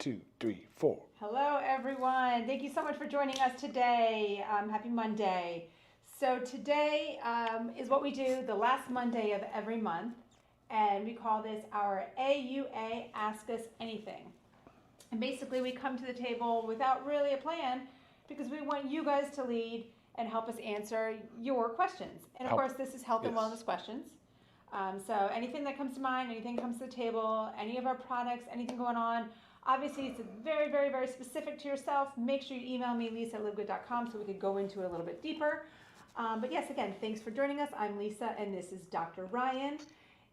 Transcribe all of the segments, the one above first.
2, 3, 4. Hello, everyone. Thank you so much for joining us today. Happy Monday. So today is what we do the last Monday of every month, and we call this our AUA Ask Us Anything. And basically, we come to the table without really a plan because we want you guys to lead and help us answer your questions. And of course, this is health and wellness questions. So anything that comes to mind, anything that comes to the table, any of our products, anything going on. Obviously, it's very, very, very specific to yourself. Make sure you email me, lisa@livegood.com, so we could go into it a little bit deeper. But yes, again, thanks for joining us. I'm Lisa, and this is Dr. Ryan.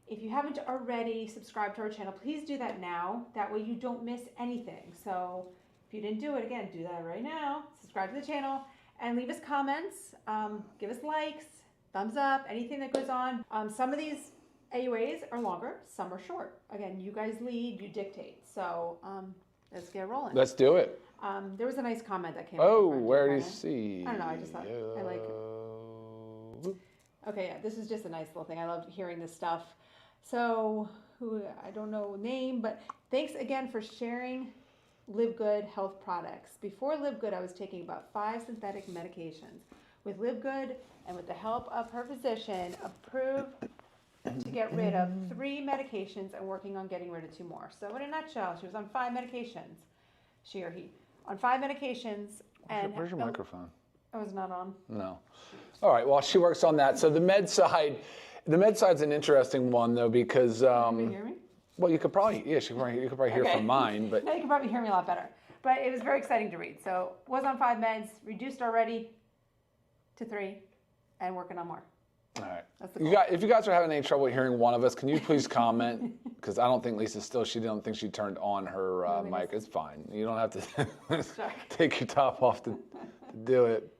If you haven't already subscribed to our channel, please do that now. That way you don't miss anything. So if you didn't do it, again, do that right now. Subscribe to the channel and leave us comments. Give us likes, thumbs up, anything that goes on. Some of these AUAs are longer, some are short. Again, you guys lead, you dictate. So let's get rolling. Let's do it. There was a nice comment that came. Oh, where do you see? I don't know. I just thought I like it. Okay, yeah, this is just a nice little thing. I love hearing this stuff. So I don't know name, but thanks again for sharing LiveGood health products. Before LiveGood, I was taking about 5 synthetic medications. With LiveGood and with the help of her physician, approved to get rid of 3 medications and working on getting rid of 2 more. So in a nutshell, she was on 5 medications, she or he, on 5 medications. Where's your microphone? I was not on. No. All right, well, she works on that. So the med side's an interesting one, though, because... Can you hear me? Well, you could probably, you could probably hear from mine, but... No, you can probably hear me a lot better. But it was very exciting to read. So was on 5 meds, reduced already to 3, and working on more. All right. That's the goal. If you guys are having any trouble hearing one of us, can you please comment? Because I don't think Lisa's still, she didn't think she turned on her mic. It's fine. You don't have to take your top off to do it.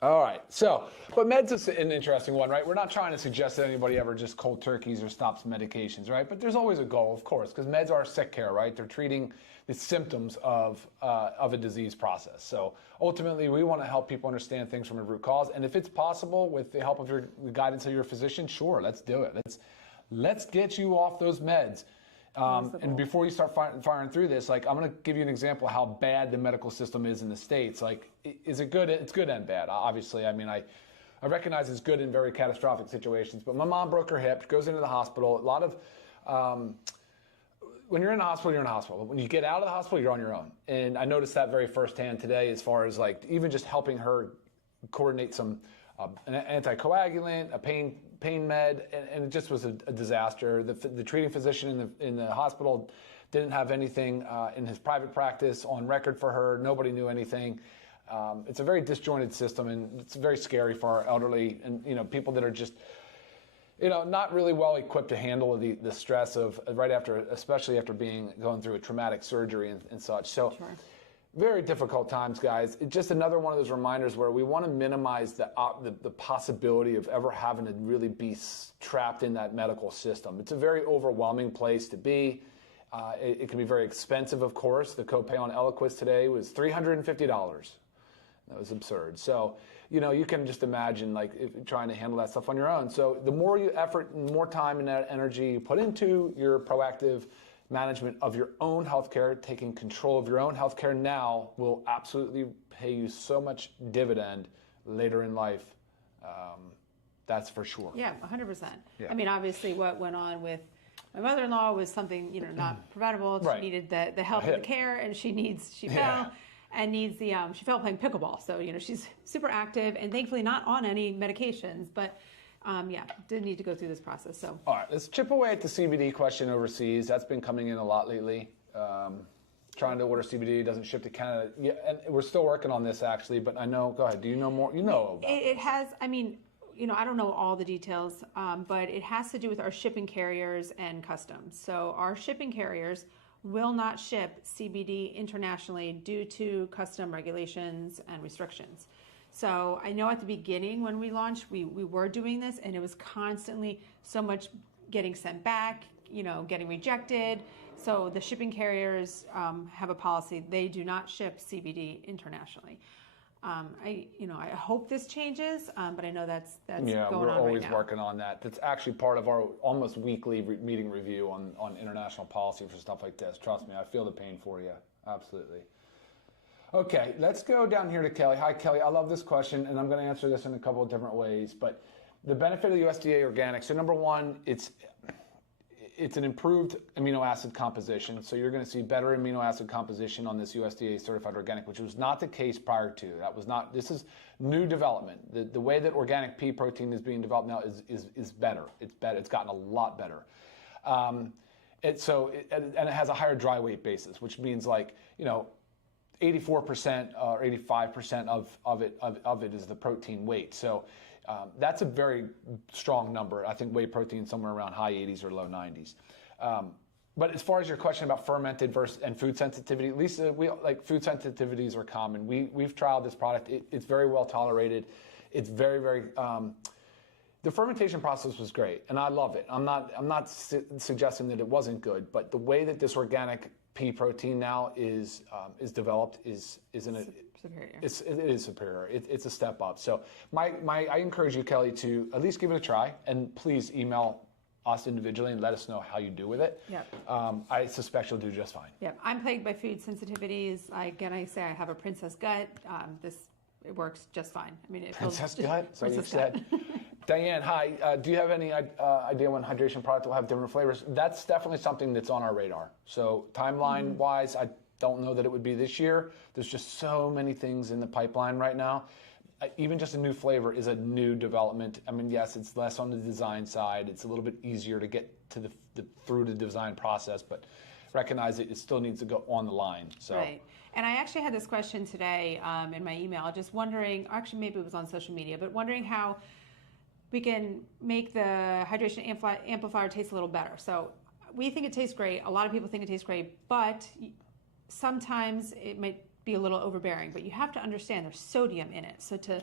All right. So, but meds is an interesting one, right? We're not trying to suggest that anybody ever just cold turkeys or stops medications, right? But there's always a goal, of course, because meds are sick care, right? They're treating the symptoms of a disease process. So ultimately, we want to help people understand things from a root cause. And if it's possible, with the help of the guidance of your physician, sure, let's do it. Let's get you off those meds. And before you start firing through this, like, I'm going to give you an example of how bad the medical system is in the States. Like, is it good? It's good and bad, obviously. I mean, I recognize it's good in very catastrophic situations. But my mom broke her hip, goes into the hospital. A lot of, when you're in the hospital, you're in the hospital. When you get out of the hospital, you're on your own. And I noticed that very firsthand today, as far as, like, even just helping her coordinate some an anticoagulant, a pain med, and it just was a disaster. The treating physician in the hospital didn't have anything in his private practice on record for her. Nobody knew anything. It's a very disjointed system, and it's very scary for our elderly and people that are just not really well equipped to handle the stress of right after, especially after going through a traumatic surgery and such. So. Sure. Very difficult times, guys. It's just another one of those reminders where we want to minimize the possibility of ever having to really be trapped in that medical system. It's a very overwhelming place to be. It can be very expensive, of course. The copay on Eliquis today was $350. That was absurd. So, you can just imagine, like, trying to handle that stuff on your own. So the more effort and more time and energy you put into your proactive management of your own healthcare, taking control of your own healthcare now will absolutely pay you so much dividend later in life. That's for sure. Yeah, 100%. Yeah. I mean, obviously what went on with my mother-in-law was something, not preventable. Right. She needed the help and the care, and she fell and needs she fell playing pickleball. So, she's super active and thankfully not on any medications, but did need to go through this process. So, all right, let's chip away at the CBD question overseas. That's been coming in a lot lately. Trying to order CBD, doesn't ship to Canada. Yeah, and we're still working on this, actually. But I know. Go ahead. Do you know more? You know about it has. I mean, I don't know all the details, but it has to do with our shipping carriers and customs. So our shipping carriers will not ship CBD internationally due to custom regulations and restrictions. So I know at the beginning when we launched, we were doing this, and it was constantly so much getting sent back, getting rejected. So the shipping carriers have a policy. They do not ship CBD internationally. I hope this changes, but I know that's yeah, going we're on always right now. working on that. That's actually part of our almost weekly meeting review on international policy for stuff like this. Trust me, I feel the pain for you. Absolutely. Okay, let's go down here to Kelly. Hi, Kelly. I love this question, and I'm going to answer this in a couple of different ways. But the benefit of the USDA organic. So number one, it's an improved amino acid composition. So you're going to see better amino acid composition on this USDA certified organic, which was not the case prior to. This is new development. The way that organic pea protein is being developed now is better. It's better. It's gotten a lot better. And it has a higher dry weight basis, which means 84% or 85% of it is the protein weight. So that's a very strong number. I think whey protein somewhere around high 80s or low 90s. But as far as your question about fermented and food sensitivity, Lisa, food sensitivities are common. We've trialed this product. It's very well tolerated. It's very, very. The fermentation process was great, and I love it. I'm not suggesting that it wasn't good, but the way that this organic pea protein now is developed is superior. It is superior. It's a step up. So I encourage you, Kelly, to at least give it a try, and please email us individually and let us know how you do with it. Yep. I suspect you'll do just fine. Yep. I'm plagued by food sensitivities. I say I have a princess gut. It works just fine. I mean, Princess gut. So you said. gut. Diane, hi. Do you have any idea when hydration product will have different flavors? That's definitely something that's on our radar. So timeline-wise, I don't know that it would be this year. There's just so many things in the pipeline right now. Even just a new flavor is a new development. I mean, yes, it's less on the design side. It's a little bit easier to get to through the design process, but recognize it still needs to go on the line. So. Right. And I actually had this question today in my email, just wondering, actually maybe it was on social media, but wondering how we can make the hydration amplifier taste a little better. So we think it tastes great. A lot of people think it tastes great, but sometimes it might be a little overbearing. But you have to understand there's sodium in it. So to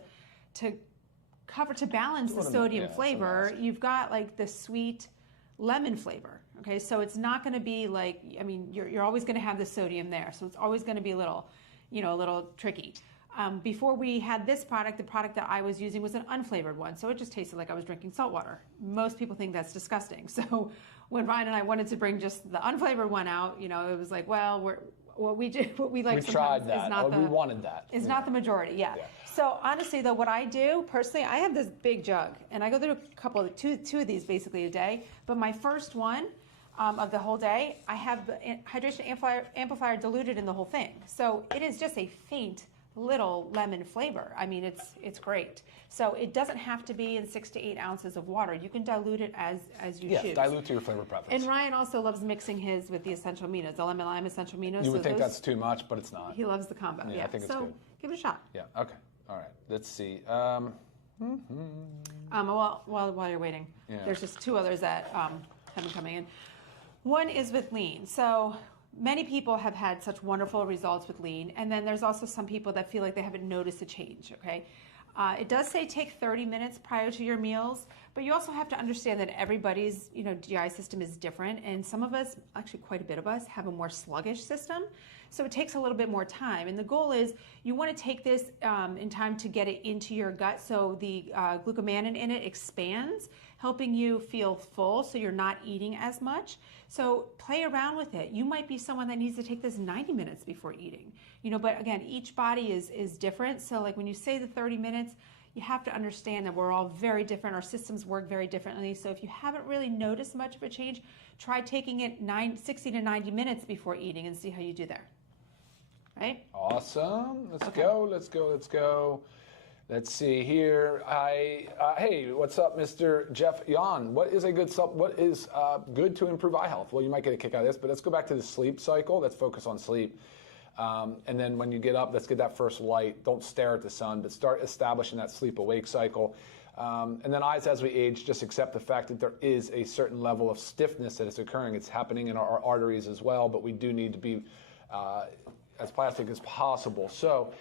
balance the sodium flavor, you've got the sweet lemon flavor. Okay, so it's not going to be you're always going to have the sodium there. So it's always going to be a little tricky. Before we had this product, the product that I was using was an unflavored one, so it just tasted like I was drinking salt water. Most people think that's disgusting. So when Ryan and I wanted to bring just the unflavored one out, it was like, well, what we like sometimes is not we wanted that. Is not the majority, yeah. So honestly, though, what I do personally, I have this big jug, and I go through two of these basically a day. But my first one of the whole day, I have the hydration amplifier diluted in the whole thing. So it is just a faint little lemon flavor. I mean, it's great. So it doesn't have to be in 6 to 8 ounces of water. You can dilute it as you choose. Yeah, dilute to your flavor preference. And Ryan also loves mixing his with the essential aminos, the lemon lime essential aminos. You would think that's too much, but it's not. He loves the combo. Yeah, I think it's good. Give it a shot. Yeah. Okay. All right. Let's see. While you're waiting, there's just 2 others that have been coming in. One is with lean. So many people have had such wonderful results with lean, and then there's also some people that feel like they haven't noticed a change, okay? It does say take 30 minutes prior to your meals, but you also have to understand that everybody's GI system is different, and some of us, actually quite a bit of us, have a more sluggish system, so it takes a little bit more time. And the goal is you want to take this in time to get it into your gut so the glucomannan in it expands, helping you feel full so you're not eating as much. So play around with it. You might be someone that needs to take this 90 minutes before eating. But again, each body is different. So when you say the 30 minutes, you have to understand that we're all very different. Our systems work very differently. So if you haven't really noticed much of a change, try taking it 60 to 90 minutes before eating and see how you do there. Right? Awesome. Let's go. Let's see here. Hey, what's up, Mr. Jeff Yan? What is good to improve eye health? Well, you might get a kick out of this, but let's go back to the sleep cycle. Let's focus on sleep. And then when you get up, let's get that first light. Don't stare at the sun, but start establishing that sleep-awake cycle. And then eyes as we age, just accept the fact that there is a certain level of stiffness that is occurring. It's happening in our arteries as well, but we do need to be as plastic as possible. So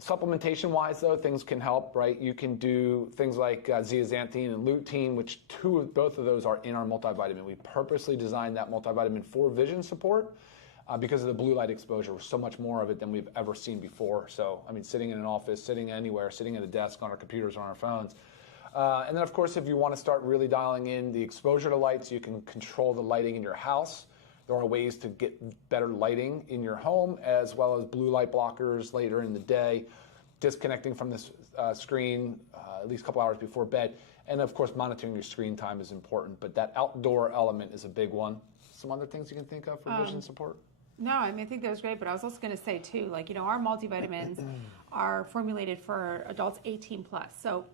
supplementation-wise, though, things can help, right? You can do things like zeaxanthin and lutein, which both of those are in our multivitamin. We purposely designed that multivitamin for vision support. because of the blue light exposure. So much more of it than we've ever seen before. So, I mean, sitting in an office, sitting anywhere, sitting at a desk, on our computers, on our phones. And then, of course, if you want to start really dialing in the exposure to lights, you can control the lighting in your house. There are ways to get better lighting in your home, as well as blue light blockers later in the day, disconnecting from this screen at least a couple hours before bed. And, of course, monitoring your screen time is important. But that outdoor element is a big one. Some other things you can think of for vision support? No, I mean, I think that was great, but I was also going to say, too, like, our multivitamins are formulated for adults 18 plus. So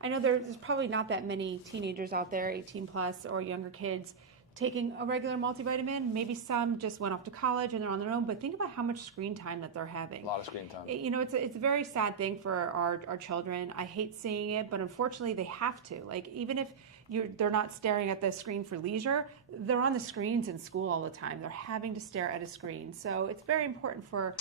I know there's probably not that many teenagers out there, 18 plus or younger kids, taking a regular multivitamin. Maybe some just went off to college and they're on their own, but think about how much screen time that they're having. A lot of screen time. It's a very sad thing for our children. I hate seeing it, but unfortunately they have to. Like, even if they're not staring at the screen for leisure, they're on the screens in school all the time. They're having to stare at a screen. So it's very important for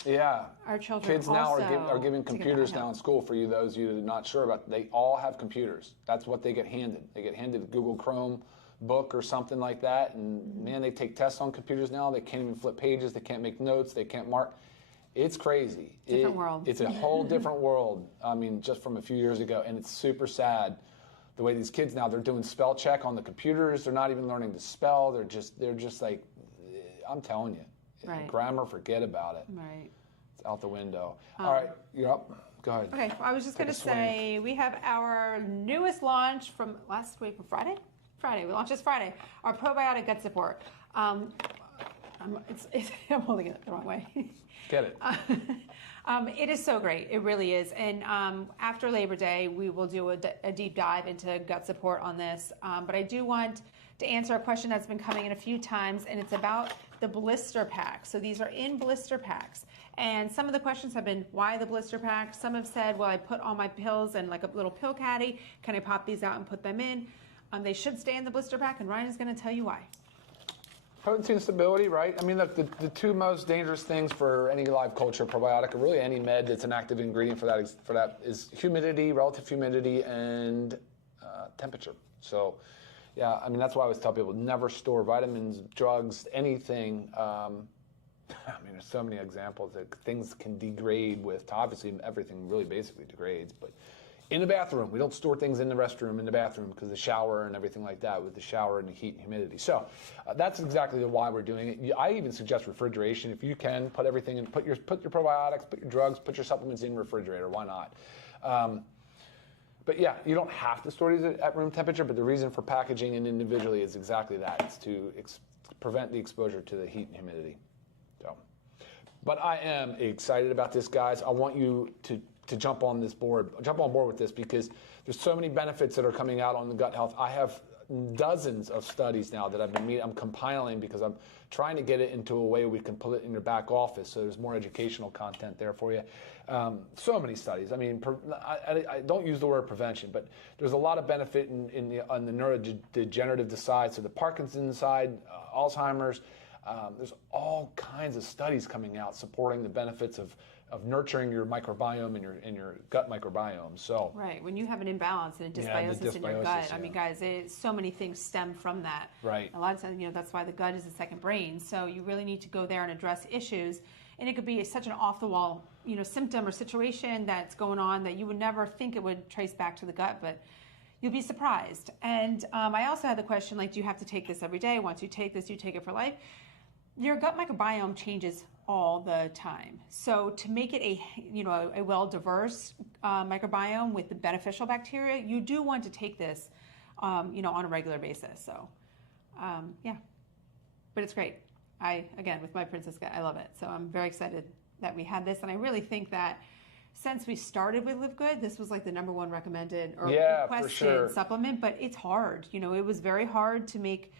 our children. Kids now are given computers now in school. For those of you that are not sure about, they all have computers. That's what they get handed. They get handed a Google Chrome book or something like that, and man, they take tests on computers now. They can't even flip pages. They can't make notes. They can't mark. It's crazy. Different world. It's a whole different world. I mean, just from a few years ago, and it's super sad the way these kids now, they're doing spell check on the computers. They're not even learning to spell. They're just like, I'm telling you, grammar, forget about it. Right. It's out the window. All right, you're up. Go ahead. Okay, I was just going to say we have our newest launch from last week, Friday. We launched this Friday. Our probiotic gut support. I'm holding it the wrong way. Get it. It is so great. It really is. And after Labor Day, we will do a deep dive into gut support on this. But I do want to answer a question that's been coming in a few times, and it's about the blister packs. So these are in blister packs. And some of the questions have been, why the blister packs? Some have said, well, I put all my pills in like a little pill caddy. Can I pop these out and put them in? They should stay in the blister pack, and Ryan is going to tell you why. Potency and stability, right? I mean, look, the two most dangerous things for any live culture probiotic, or really any med that's an active ingredient for that is humidity, relative humidity, and temperature. So, yeah, I mean, that's why I always tell people, never store vitamins, drugs, anything. I mean, there's so many examples that things can degrade with, obviously everything really basically degrades, but in the bathroom, we don't store things in the restroom, in the bathroom, because the shower and everything like that, with the shower and the heat and humidity. So that's exactly why we're doing it. I even suggest refrigeration. If you can, put everything in, put your probiotics, put your drugs, put your supplements in the refrigerator. Why not? But yeah, you don't have to store these at room temperature, but the reason for packaging and individually is exactly that. It's to prevent the exposure to the heat and humidity. So, but I am excited about this, guys. I want you to jump on board with this, because there's so many benefits that are coming out on the gut health. I have dozens of studies now that I'm compiling, because I'm trying to get it into a way we can put it in your back office, so there's more educational content there for you. So many studies. I mean, I don't use the word prevention, but there's a lot of benefit on the neurodegenerative side, so the Parkinson's side, Alzheimer's. There's all kinds of studies coming out supporting the benefits of nurturing your microbiome and your gut microbiome. So right, when you have an imbalance and a dysbiosis in your gut, I mean, guys, so many things stem from that. Right. A lot of times, that's why the gut is the second brain. So you really need to go there and address issues. And it could be such an off-the-wall, symptom or situation that's going on that you would never think it would trace back to the gut, but you'll be surprised. And I also had the question, like, do you have to take this every day? Once you take this, you take it for life? Your gut microbiome changes all the time. So to make it a well-diverse microbiome with the beneficial bacteria, you do want to take this, on a regular basis. So, yeah, but it's great. Again, with my princess gut, I love it. So I'm very excited that we had this, and I really think that since we started with LiveGood, this was like the #1 recommended or requested supplement. But it's hard. It was very hard to make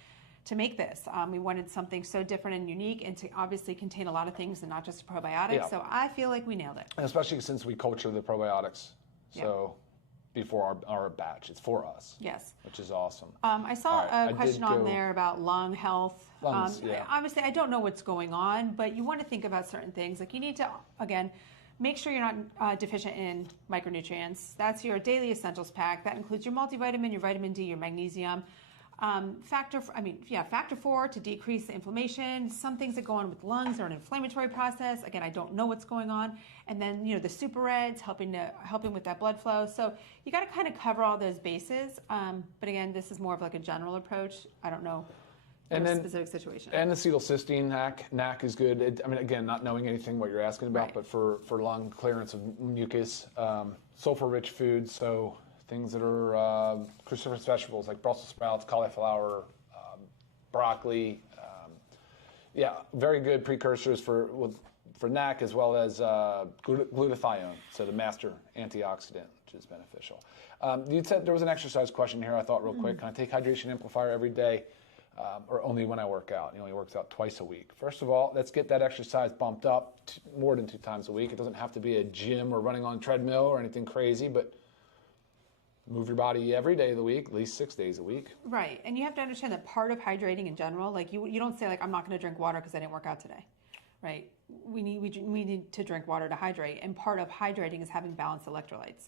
this. We wanted something so different and unique, and to obviously contain a lot of things and not just a probiotic. Yeah. So I feel like we nailed it. And especially since we culture the probiotics. So before our batch, it's for us. Yes. Which is awesome. I saw a question on there about lung health. Lungs, obviously, I don't know what's going on, but you want to think about certain things. Like, you need to, again, make sure you're not deficient in micronutrients. That's your daily essentials pack. That includes your multivitamin, your vitamin D, your magnesium. Factor 4 to decrease the inflammation. Some things that go on with lungs are an inflammatory process. Again, I don't know what's going on. And then, the super reds helping with that blood flow. So you got to kind of cover all those bases. But again, this is more of like a general approach. I don't know. And then specific situation. And acetylcysteine, NAC is good. Again, not knowing anything what you're asking about, right. but for lung clearance of mucus, sulfur-rich foods, so things that are cruciferous vegetables like Brussels sprouts, cauliflower, broccoli. Very good precursors for NAC as well as glutathione, so the master antioxidant, which is beneficial. You said there was an exercise question here. I thought real quick. Can I take hydration amplifier every day? Or only when I work out? He only works out twice a week. First of all, let's get that exercise bumped up more than 2 times a week. It doesn't have to be a gym or running on a treadmill or anything crazy, but move your body every day of the week, at least 6 days a week. Right, and you have to understand that part of hydrating in general, like you don't say like, I'm not going to drink water because I didn't work out today, right? We need to drink water to hydrate, and part of hydrating is having balanced electrolytes.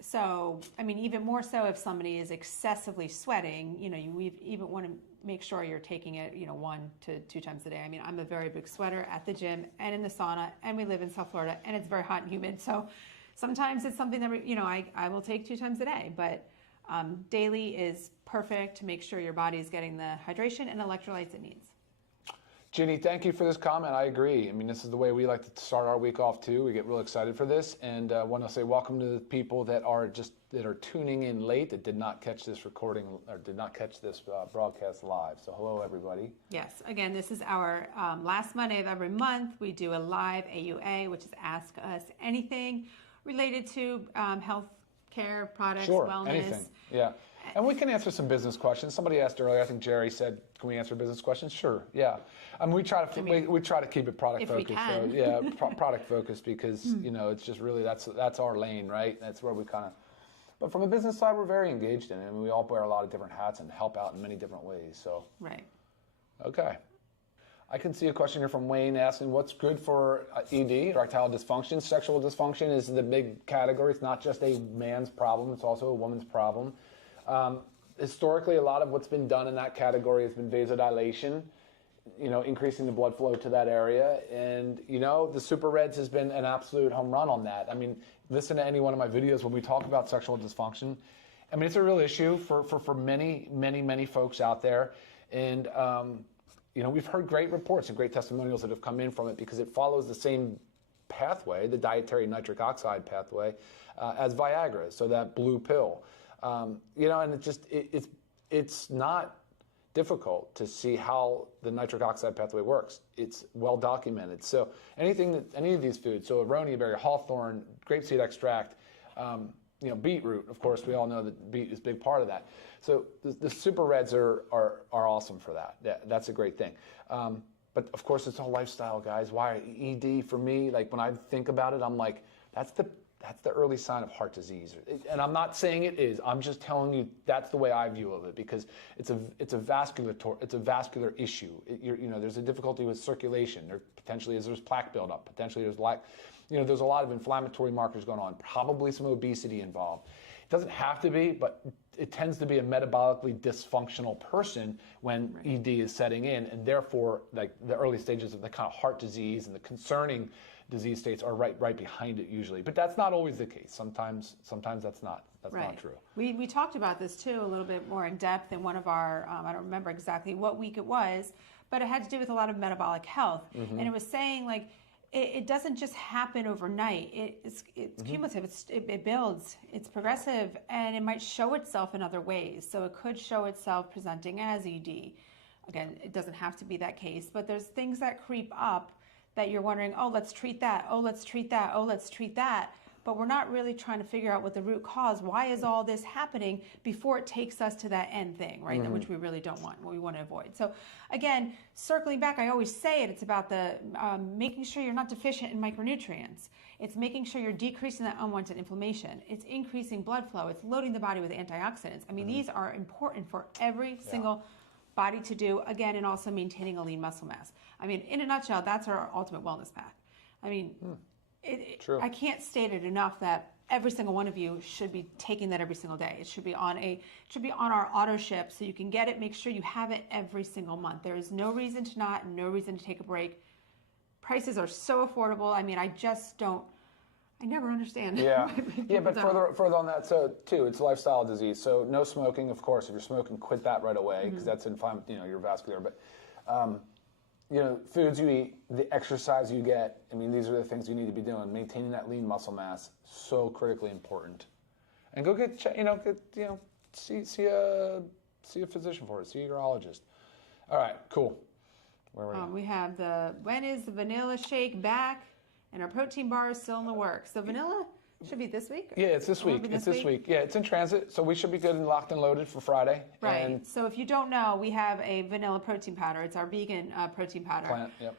So, even more so if somebody is excessively sweating, you even want to make sure you're taking it, 1 to 2 times a day. I'm a very big sweater at the gym and in the sauna, and we live in South Florida, and it's very hot and humid. So sometimes it's something that, I will take 2 times a day, but daily is perfect to make sure your body is getting the hydration and electrolytes it needs. Ginny, thank you for this comment. I agree. This is the way we like to start our week off too. We get real excited for this, and want to say welcome to the people that are tuning in late that did not catch this recording or did not catch this broadcast live. So hello, everybody. Yes. Again, this is our last Monday of every month. We do a live AUA, which is Ask Us Anything related to health care products, wellness. Anything. Yeah. And we can answer some business questions. Somebody asked earlier, I think Jerry said, can we answer business questions? Sure, yeah. We try to keep it product focused. So, yeah, product focused because, it's just really, that's our lane, right? That's where we kind of, but from a business side, we're very engaged in it. We all wear a lot of different hats and help out in many different ways, so. Right. Okay. I can see a question here from Wayne asking, what's good for ED, erectile dysfunction? Sexual dysfunction is the big category. It's not just a man's problem, it's also a woman's problem. Historically, a lot of what's been done in that category has been vasodilation, increasing the blood flow to that area. And, the Super Reds has been an absolute home run on that. Listen to any one of my videos when we talk about sexual dysfunction. It's a real issue for many, many, many folks out there. And, we've heard great reports and great testimonials that have come in from it because it follows the same pathway, the dietary nitric oxide pathway, as Viagra, so that blue pill. And it's not difficult to see how the nitric oxide pathway works. It's well documented. So any of these foods, so aronia berry, hawthorn, grapeseed extract, beetroot, of course, we all know that beet is a big part of that. So the Super Reds are awesome for that. Yeah, that's a great thing. But of course, it's all lifestyle, guys. Why ED for me? Like when I think about it, I'm like, that's the early sign of heart disease. And I'm not saying it is. I'm just telling you that's the way I view of it because it's a vascular issue. There's a difficulty with circulation. There potentially is there's plaque buildup. Potentially there's there's a lot of inflammatory markers going on. Probably some obesity involved. It doesn't have to be, but it tends to be a metabolically dysfunctional person when ED is setting in, and therefore, like the early stages of the kind of heart disease and the concerning disease states are right behind it usually. But that's not always the case. Sometimes that's not true. We talked about this too a little bit more in depth in one of our, I don't remember exactly what week it was, but it had to do with a lot of metabolic health. Mm-hmm. And it was saying like, it doesn't just happen overnight. It's cumulative. It builds. It's progressive, and it might show itself in other ways. So it could show itself presenting as ED. Again, it doesn't have to be that case, but there's things that creep up that you're wondering, oh, let's treat that. Oh, let's treat that. Oh, let's treat that. But we're not really trying to figure out what the root cause, why is all this happening before it takes us to that end thing, right? Mm-hmm. Which we really don't want, what we want to avoid. So again, circling back, I always say it, it's about the making sure you're not deficient in micronutrients. It's making sure you're decreasing that unwanted inflammation. It's increasing blood flow. It's loading the body with antioxidants. These are important for every single body to do, again, and also maintaining a lean muscle mass. In a nutshell, that's our ultimate wellness path. True. I can't state it enough that every single one of you should be taking that every single day. It should be on our auto ship, so you can get it. Make sure you have it every single month. There is no reason to not, and no reason to take a break. Prices are so affordable. I mean, I never understand. Yeah, yeah, but further on that, so too, it's a lifestyle disease. So no smoking, of course. If you're smoking, quit that right away because that's your vascular. But foods you eat, the exercise you get. I mean, these are the things you need to be doing. Maintaining that lean muscle mass, so critically important. And go see a physician for it. See a urologist. All right, cool. Where were we? We have when is the vanilla shake back? And our protein bar is still in the works. So vanilla should be this week? Yeah, it's this week. It's this week. Yeah, it's in transit, so we should be good and locked and loaded for Friday. Right. And so if you don't know, we have a vanilla protein powder. It's our vegan protein powder. Plant, yep.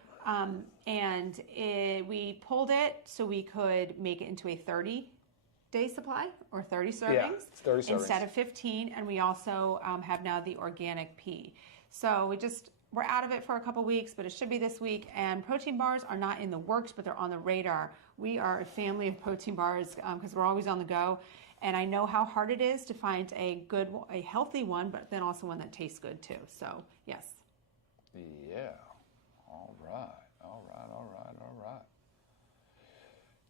We pulled it so we could make it into a 30-day supply or 30 servings. Yeah, it's 30 servings. Instead of 15. And we also have now the organic pea. So we're out of it for a couple weeks, but it should be this week. And protein bars are not in the works, but they're on the radar. We are a family of protein bars because we're always on the go. And I know how hard it is to find a healthy one, but then also one that tastes good too. So, yes. Yeah. All right.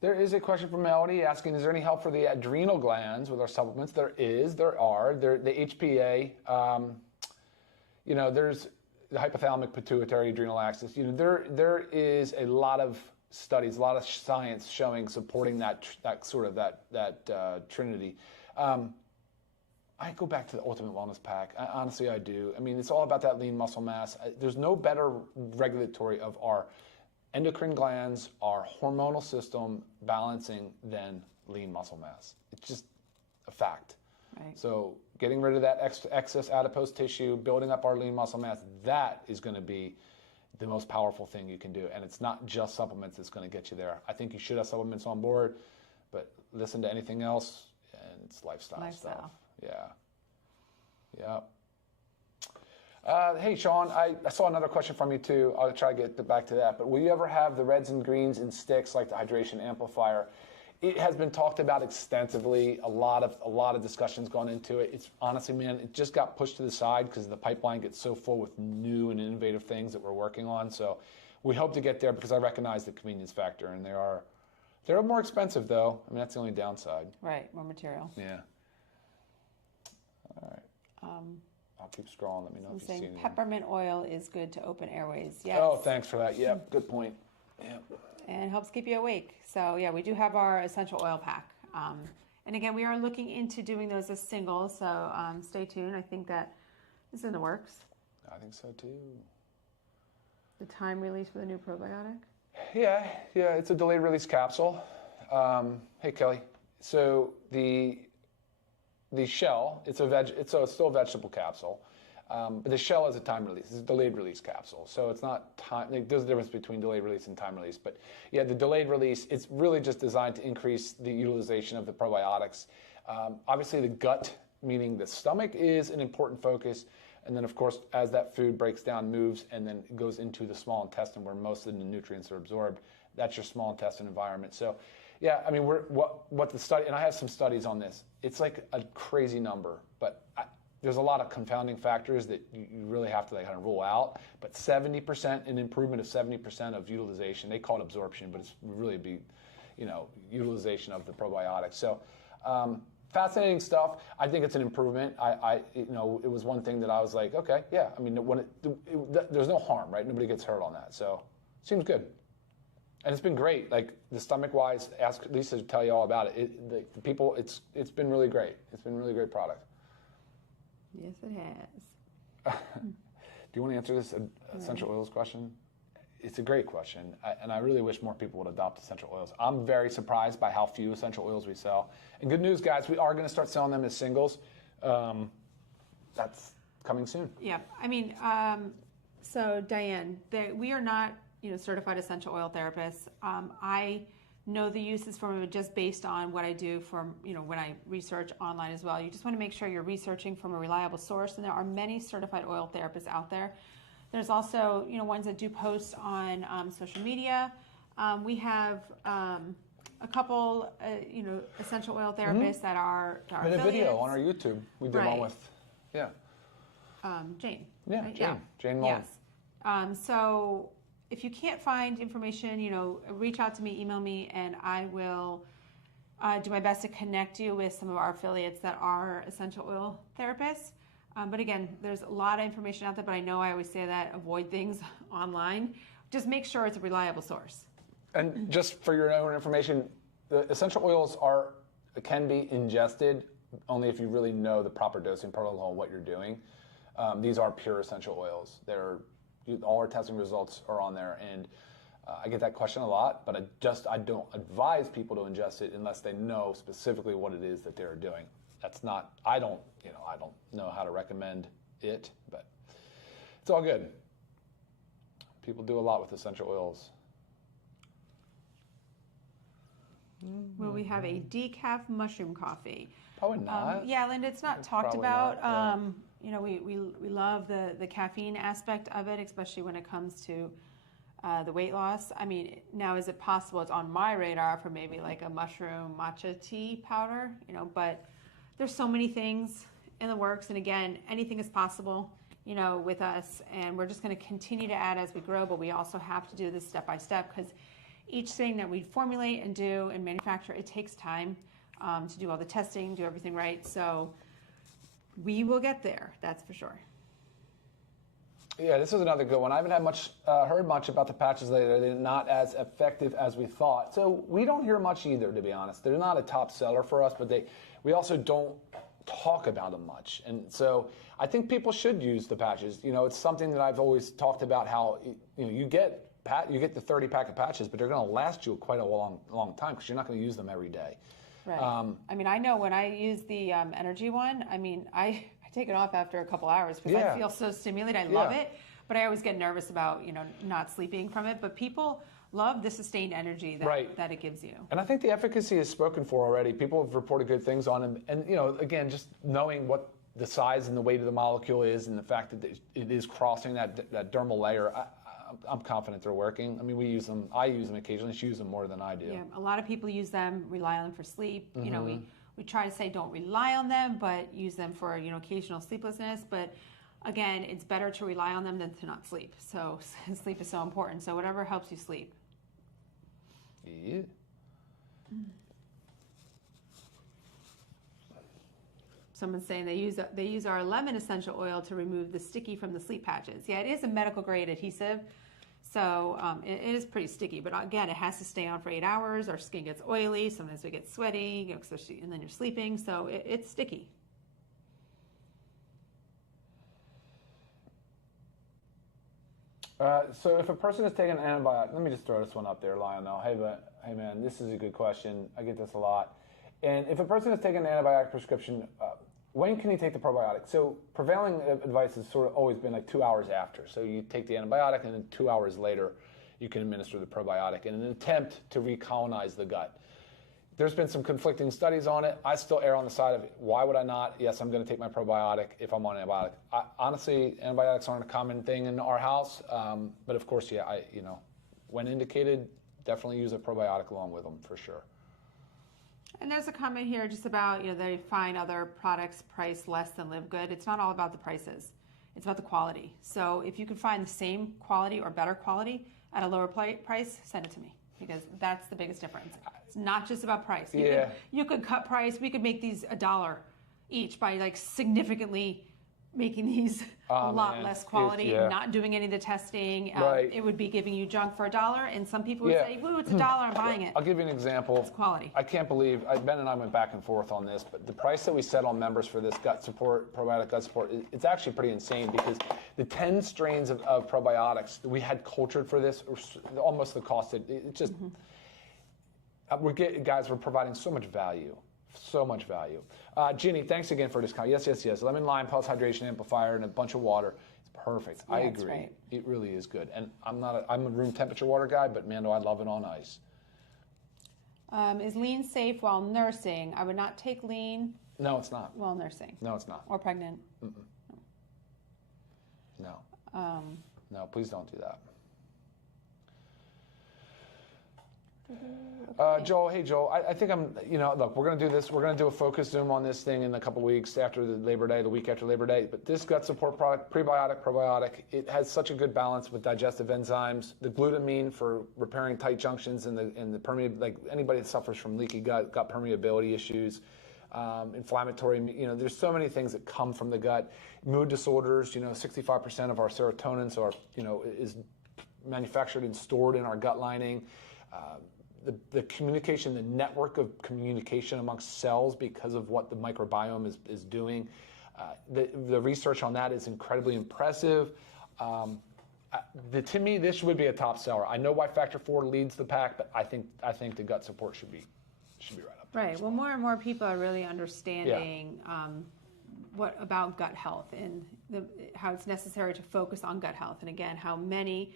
There is a question from Melody asking, is there any help for the adrenal glands with our supplements? There are. The HPA, there's the hypothalamic pituitary adrenal axis. There is a lot of studies, a lot of science supporting that trinity. I go back to the Ultimate Wellness Pack. Honestly, I do. I mean, it's all about that lean muscle mass. There's no better regulatory of our endocrine glands, our hormonal system balancing than lean muscle mass. It's just a fact. Right. So getting rid of that excess adipose tissue, building up our lean muscle mass, that is going to be the most powerful thing you can do. And it's not just supplements that's going to get you there. I think you should have supplements on board, but listen to anything else, and it's lifestyle stuff. Yeah. Hey, Sean, I saw another question from you, too. I'll try to get back to that. But will you ever have the reds and greens in sticks like the hydration amplifier? It has been talked about extensively. A lot of discussions gone into it. It's honestly, man, it just got pushed to the side because the pipeline gets so full with new and innovative things that we're working on. So we hope to get there because I recognize the convenience factor, and they're more expensive though. I mean, that's the only downside. Right, more material. Yeah. All right. I'll keep scrolling. Let me know if you see anything. Peppermint oil is good to open airways. Yes. Oh, thanks for that. Yeah, good point. Yeah. And helps keep you awake. So yeah, we do have our essential oil pack. And again, we are looking into doing those as singles. So stay tuned. I think that is in the works. I think so too. The time release for the new probiotic? Yeah, it's a delayed release capsule. Hey Kelly, so the shell, it's still a vegetable capsule, but the shell is a time release. It's a delayed release capsule, so it's not time. There's a difference between delayed release and time release, but yeah, the delayed release, it's really just designed to increase the utilization of the probiotics. Obviously, the gut, meaning the stomach, is an important focus. And then, of course, as that food breaks down, moves, and then goes into the small intestine where most of the nutrients are absorbed, that's your small intestine environment. So, yeah, I mean, what the study, and I have some studies on this. It's like a crazy number, but there's a lot of confounding factors that you really have to kind of rule out. But 70%, an improvement of 70% of utilization. They call it absorption, but it's really utilization of the probiotics. So. Fascinating stuff. I think it's an improvement. It was one thing that I was like, okay, yeah. I mean, there's no harm, right? Nobody gets hurt on that, so seems good. And it's been great. Like the stomach-wise, ask Lisa to tell you all about it. The people, it's been really great. It's been a really great product. Yes, it has. Do you want to answer this essential oils question? It's a great question, and I really wish more people would adopt essential oils. I'm very surprised by how few essential oils we sell. And good news, guys, we are going to start selling them as singles. That's coming soon. Yeah, I mean, so Diane, we are not, certified essential oil therapists. I know the uses from it just based on what I do from, when I research online as well. You just want to make sure you're researching from a reliable source, and there are many certified oil therapists out there. There's also, ones that do post on social media. We have a couple, essential oil therapists that are We did a video on our YouTube. We did one with, Jane. Yeah, right? Jane. Jane Mullen. Yes. So if you can't find information, reach out to me, email me, and I will do my best to connect you with some of our affiliates that are essential oil therapists. But again, there's a lot of information out there, but I know I always say that, avoid things online. Just make sure it's a reliable source. And just for your own information, the essential oils can be ingested only if you really know the proper dosing protocol and what you're doing. These are pure essential oils. All our testing results are on there, and I get that question a lot, but I don't advise people to ingest it unless they know specifically what it is that they're doing. I don't know how to recommend it, but it's all good. People do a lot with essential oils. Will we have a decaf mushroom coffee? Probably not. Yeah, Linda, it's not talked Probably about. not, yeah. We love the caffeine aspect of it, especially when it comes to the weight loss. I mean, now is it possible it's on my radar for maybe like a mushroom matcha tea powder, but there's so many things in the works. And again, anything is possible, with us. And we're just going to continue to add as we grow, but we also have to do this step by step because each thing that we formulate and do and manufacture, it takes time to do all the testing, do everything right. So we will get there, that's for sure. Yeah, this is another good one. I haven't heard much about the patches lately. They're not as effective as we thought. So we don't hear much either, to be honest. They're not a top seller for us, but we also don't talk about them much. And so I think people should use the patches. It's something that I've always talked about how you get the 30 pack of patches, but they're going to last you quite a long time because you're not going to use them every day. Right. I know when I use the energy one, I take it off after a couple hours because I feel so stimulated. I love it, but I always get nervous about not sleeping from it. But people love the sustained energy that it gives you. And I think the efficacy is spoken for already. People have reported good things on them. And again, just knowing what the size and the weight of the molecule is, and the fact that it is crossing that dermal layer, I'm confident they're working. I mean, we use them. I use them occasionally. She uses them more than I do. Yeah, a lot of people use them, rely on them for sleep. Mm-hmm. We try to say don't rely on them, but use them for occasional sleeplessness. But again, it's better to rely on them than to not sleep. So sleep is so important. So whatever helps you sleep. Yeah. Someone's saying they use our lemon essential oil to remove the sticky from the sleep patches. Yeah, it is a medical grade adhesive, so it is pretty sticky. But again, it has to stay on for 8 hours. Our skin gets oily. Sometimes we get sweaty, especially, and then you're sleeping, so it's sticky. So if a person is taking an antibiotic, let me just throw this one up there, Lionel. Hey man, this is a good question. I get this a lot. And if a person is taking an antibiotic prescription, when can you take the probiotic? So prevailing advice has sort of always been like 2 hours after. So you take the antibiotic and then 2 hours later you can administer the probiotic in an attempt to recolonize the gut. There's been some conflicting studies on it. I still err on the side of why would I not? Yes, I'm going to take my probiotic if I'm on antibiotic. Honestly, antibiotics aren't a common thing in our house, but of course, when indicated, definitely use a probiotic along with them for sure. And there's a comment here just about, they find other products priced less than LiveGood. It's not all about the prices. It's about the quality. So if you can find the same quality or better quality at a lower price, send it to me because that's the biggest difference. It's not just about price. You could cut price. We could make these $1 each by significantly making these a lot less quality and not doing any of the testing. Right. It would be giving you junk for $1, and some people would say, "Woo, it's $1, I'm buying it." I'll give you an example. It's quality. I can't believe Ben and I went back and forth on this, but the price that we set on members for this gut support, probiotic gut support, it's actually pretty insane because the 10 strains of probiotics that we had cultured for this, almost the cost. It just we're providing so much value. So much value. Ginny, thanks again for this comment. Yes. Lemon lime plus hydration amplifier and a bunch of water. It's perfect. Yeah, I agree. Right. It really is good. And I'm a room temperature water guy, but man, do I love it on ice. Is lean safe while nursing? I would not take lean. No, it's not. While nursing. No, it's not. Or pregnant. No. No, please don't do that. Joel, hey Joel, I think look, we're going to do this. We're going to do a focus Zoom on this thing in a couple weeks after the Labor Day, the week after Labor Day. But this gut support product, prebiotic, probiotic, it has such a good balance with digestive enzymes, the glutamine for repairing tight junctions and the permeability, like anybody that suffers from leaky gut permeability issues, inflammatory, there's so many things that come from the gut. Mood disorders, 65% of our serotonin is manufactured and stored in our gut lining. The communication, the network of communication amongst cells because of what the microbiome is doing. The research on that is incredibly impressive. To me, this would be a top seller. I know why Factor 4 leads the pack, but I think the gut support should be right up there. Right. Well, more and more people are really understanding what about gut health and how it's necessary to focus on gut health, and again, how many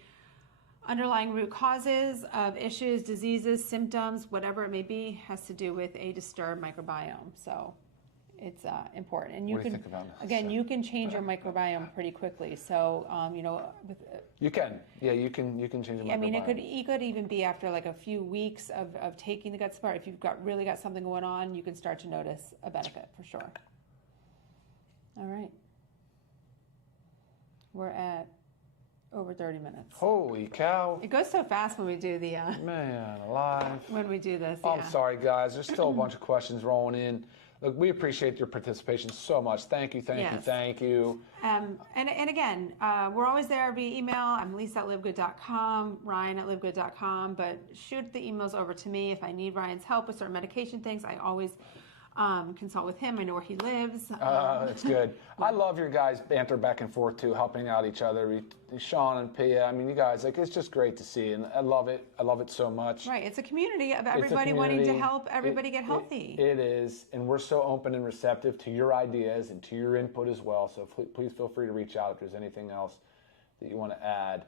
underlying root causes of issues, diseases, symptoms, whatever it may be, has to do with a disturbed microbiome. So it's important. And you can change your microbiome pretty quickly. So you can change your microbiome. I mean, it could even be after like a few weeks of taking the gut support. If you've really got something going on, you can start to notice a benefit for sure. All right, we're at over 30 minutes. Holy cow. It goes so fast when we do the... Man alive. When we do this, I'm sorry, guys. There's still a bunch of questions rolling in. Look, we appreciate your participation so much. Thank you. And again, we're always there via email. I'm Lisa at LiveGood.com, Ryan at LiveGood.com, but shoot the emails over to me. If I need Ryan's help with certain medication things, I always... consult with him. I know where he lives. That's good. I love your guys' banter back and forth too, helping out each other. Sean and Pia, I mean, you guys, it's just great to see, and I love it. I love it so much. Right, it's a community of everybody wanting to help everybody get healthy. It is, and we're so open and receptive to your ideas and to your input as well. So please feel free to reach out if there's anything else that you want to add.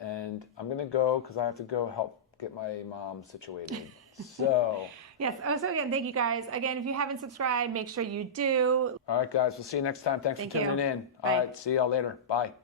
And I'm gonna go because I have to go help get my mom situated. So. Yes. Oh, so again, thank you guys. Again, if you haven't subscribed, make sure you do. All right, guys. We'll see you next time. Thanks for tuning in. All right. See y'all later. Bye.